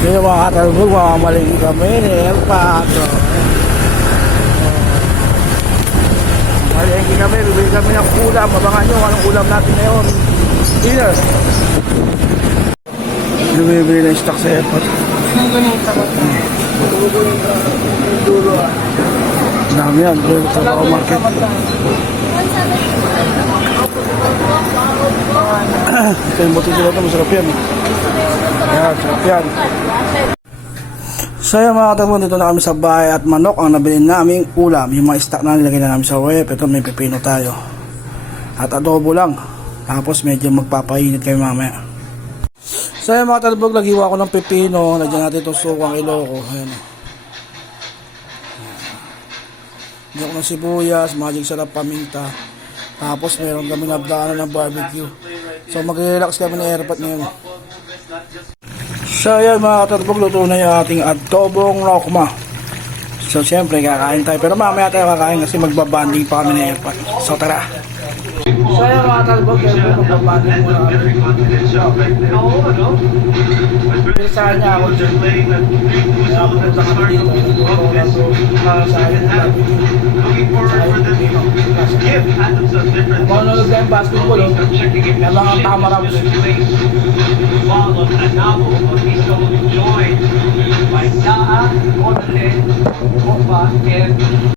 Kaya mga katalbog, mamamalingki kami ni Elpato. Malingki kami, bibili kami ng ulam. Abangan nyo anong ulam natin ngayon. Dinner. Bibili ng stock sa airport. Dami yan, doon sa Tao Market. Ito yung buti sila ito, masarap yan. Yan, sarap yan. So yung mga katalbog, dito na kami sa bahay at manok ang nabili naming ulam. Yung mga stock na nilagay na namin sa web. Ito may pipino tayo. At adobo lang. Tapos medyo magpapainit kayo mamaya. So yung mga katalbog, naghiwa ko ng pipino. Lagyan natin itong sukang Iloko. Ayan. Lagyan ko ng sibuyas, magic sarap, paminta. Tapos meron kami nabdaanan ng barbecue. So mag-relax kami ng airport ngayon. So yan mga katalbog, luto na yung ating adobong rokma. So siyempre kakain tayo. Pero mamaya tayo kakain kasi magbabanding pa kami ng airport. So tara. So yan mga katalbog, magbabanding muna kami. Pinasahan niya ako dyan. Kaya pumunta kami dito. Pinasahan niya ako. Manunod na yung basketball, may mga Tamaraws. By Saa, Conde, Copa, and